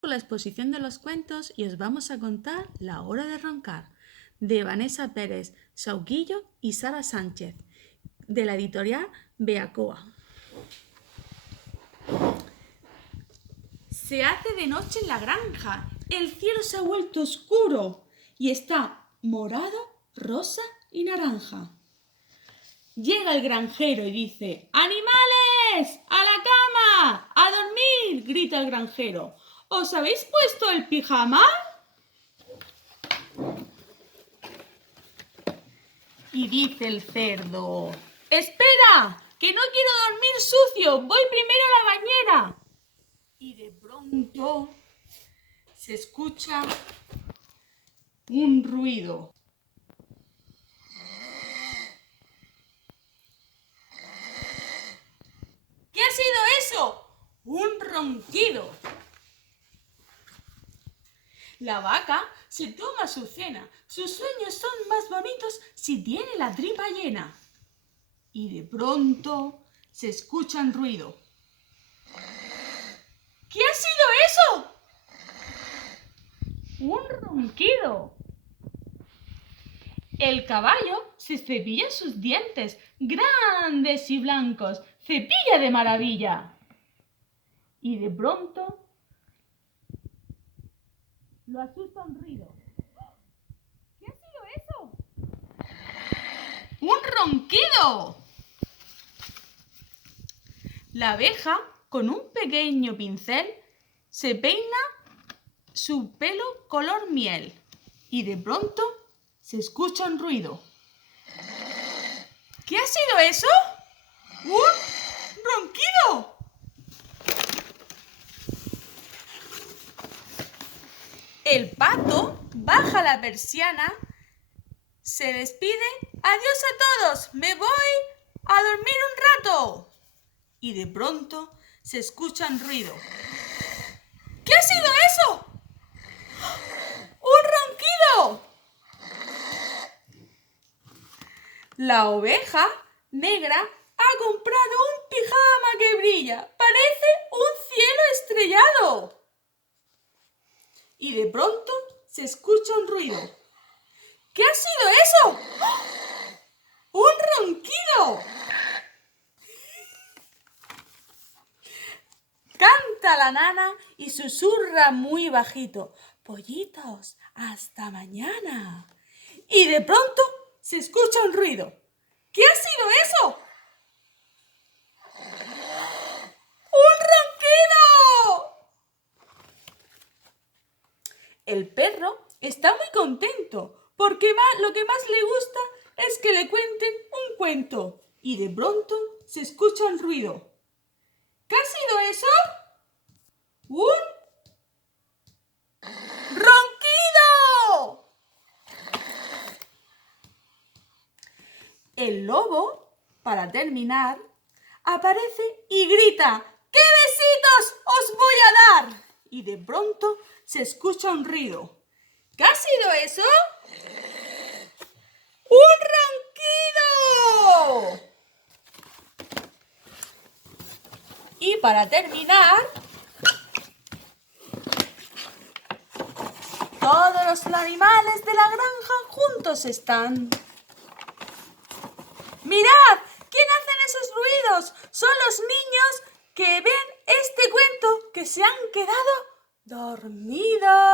La exposición de los cuentos y os vamos a contar La hora de roncar, de Vanessa Pérez Sauquillo y Sara Sánchez, de la editorial Beacoa. Se hace de noche en la granja, el cielo se ha vuelto oscuro y está morado, rosa y naranja. Llega el granjero y dice: ¡Animales! ¡A la cama! ¡A dormir!, grita el granjero. ¿Os habéis puesto el pijama? Y dice el cerdo: ¡Espera! ¡Que no quiero dormir sucio! ¡Voy primero a la bañera! Y de pronto se escucha un ruido. ¿Qué ha sido eso? Un ronquido. La vaca se toma su cena. Sus sueños son más bonitos si tiene la tripa llena. Y de pronto se escucha un ruido. ¿Qué ha sido eso? Un ronquido. El caballo se cepilla sus dientes, grandes y blancos, cepilla de maravilla. Y de pronto lo asusta un ruido. ¿Qué ha sido eso? ¡Un ronquido! La abeja, con un pequeño pincel, se peina su pelo color miel. Y de pronto se escucha un ruido. ¿Qué ha sido eso? ¡Un ronquido! El pato baja la persiana, se despide. ¡Adiós a todos! ¡Me voy a dormir un rato! Y de pronto se escucha un ruido. ¿Qué ha sido eso? ¡Un ronquido! La oveja negra ha comprado un pijama que brilla. Parece un cielo estrellado. Y de pronto se escucha un ruido. ¿Qué ha sido eso? ¡Un ronquido! Canta la nana y susurra muy bajito: pollitos, hasta mañana. Y de pronto se escucha un ruido. ¿Qué ha sido eso? ¡Un ronquido! El perro está muy contento porque lo que más le gusta es que le cuenten un cuento. Y de pronto se escucha un ruido. ¿Qué ha sido eso? ¡Un ronquido! El lobo, para terminar, aparece y grita: ¡qué besitos os voy a dar! Y de pronto se escucha un ruido. ¿Qué ha sido eso? ¡Un ronquido! Y para terminar, todos los animales de la granja juntos están. ¡Mirad! ¿Quién hacen esos ruidos? Son los niños que ven este cuento, que se han quedado dormidos.